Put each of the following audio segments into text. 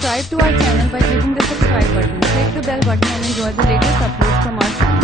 Subscribe to our channel by clicking the subscribe button. Click the bell button and enjoy the latest uploads from our channel.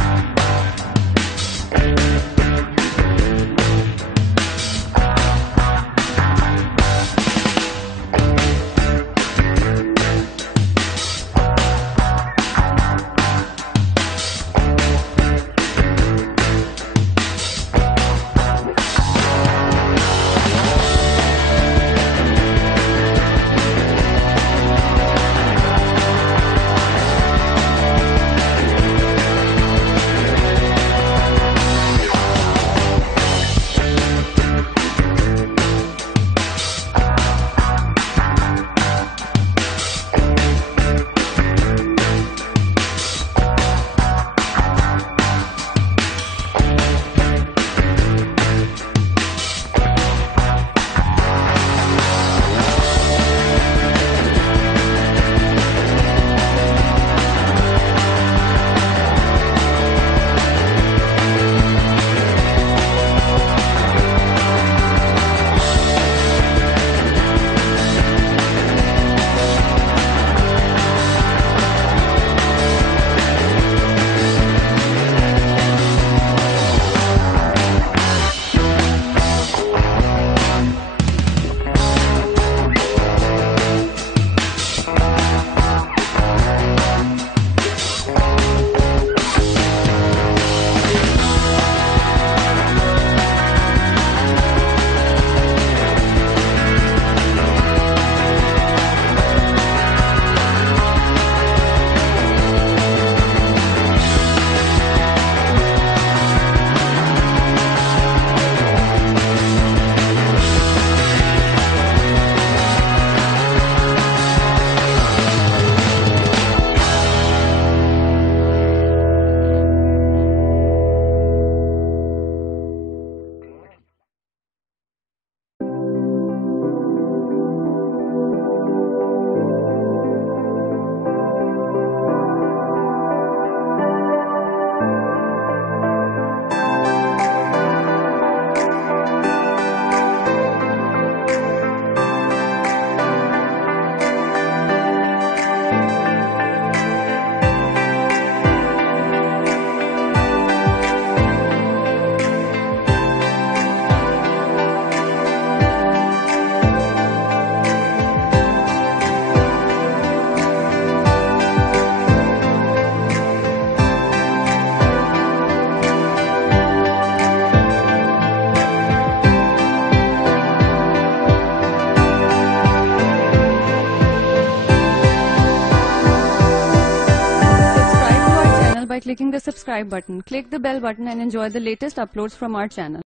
By clicking the subscribe button. Click the bell button and enjoy the latest uploads from our channel.